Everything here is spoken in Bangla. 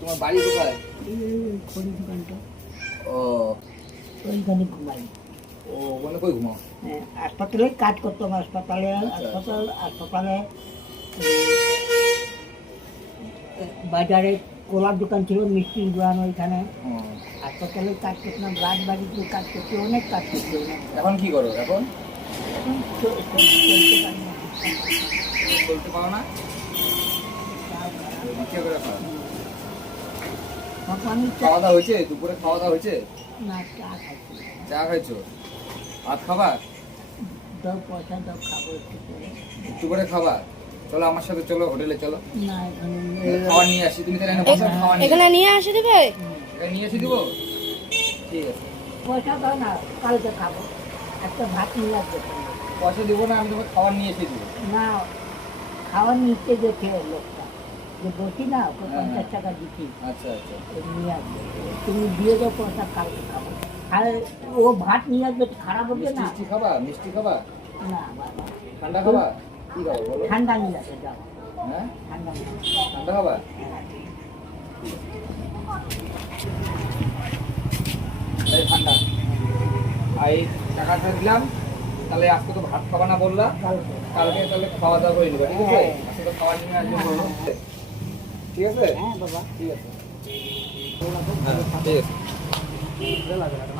তোমার বাড়ি কোথায়? খড়ি দোকানটা। ও ওইখানে ঘুমাই। ও ওখানে কই ঘুমাও? হাসপাতালে কাজ করতাম, হাসপাতালে হাসপাতালে বাজারে কলার দোকান ছিল, মিষ্টি দোকান, ওইখানে হাসপাতালে কাজ করতাম, রাত বাড়িতে কাজ করছি, অনেক কাজ করছি। এখন কি করো? এখন এখন চলতে পারি না। চলতে পারো না? ভিক্ষা করে খাও? খাওয়া দাওয়া হয়েছে? দুপুরে খাওয়া দাওয়া হয়েছে? না, চা খাইছি। চা খাইছো? ভাত খাবা? দাও পয়সা দাও, খাবো একটু করে। একটু করে খাবা? চলো আমার সাথে, চলো হোটেলে চলো। না, এখানে খাবার নিয়ে আসি। তুমি তাহলে বসো, খাবার এখানে নিয়ে আসে দেবে? এখানে নিয়ে এসে দিবো? ঠিক আছে। পয়সা দাও না, কালকে খাবো। একটা ভাত নিয়ে আসবে। পয়সা দিব না, আমি তোমাকে খাবার নিয়ে এসে দিবো। না, খাওয়ার নিতে গেছে লোকটা, যে বসি না, ওকে 50 টাকা দিচ্ছি। আচ্ছা আচ্ছা। নিয়ে আসবে, তুমি দিয়ে দাও পয়সা, কালকে খাবো। আর ও ভাত নিয়ে আসবে, খারাপ হবে না? মিষ্টি খাবা? মিষ্টি খাবা? না বাবা, ঠান্ডা খাবা? কি খাবো বলো? ঠান্ডা নিয়ে আসে, যাও। হ্যাঁ, ঠান্ডা নিয়ে আসে। ঠান্ডা খাবা? এই ঠান্ডা। আর এই টাকাটা দিলাম, তাহলে আজকে তো ভাত খাবা না বললা, কালকে। কালকে তাহলে খাওয়া দাওয়া করে নেবা, ঠিক আছে? হ্যাঁ। আজকে তো খাওয়া নিয়ে আসবে বললো। ঠিক আছে? হ্যাঁ বাবা, ঠিক আছে। হ্যাঁ, ঠিক আছে।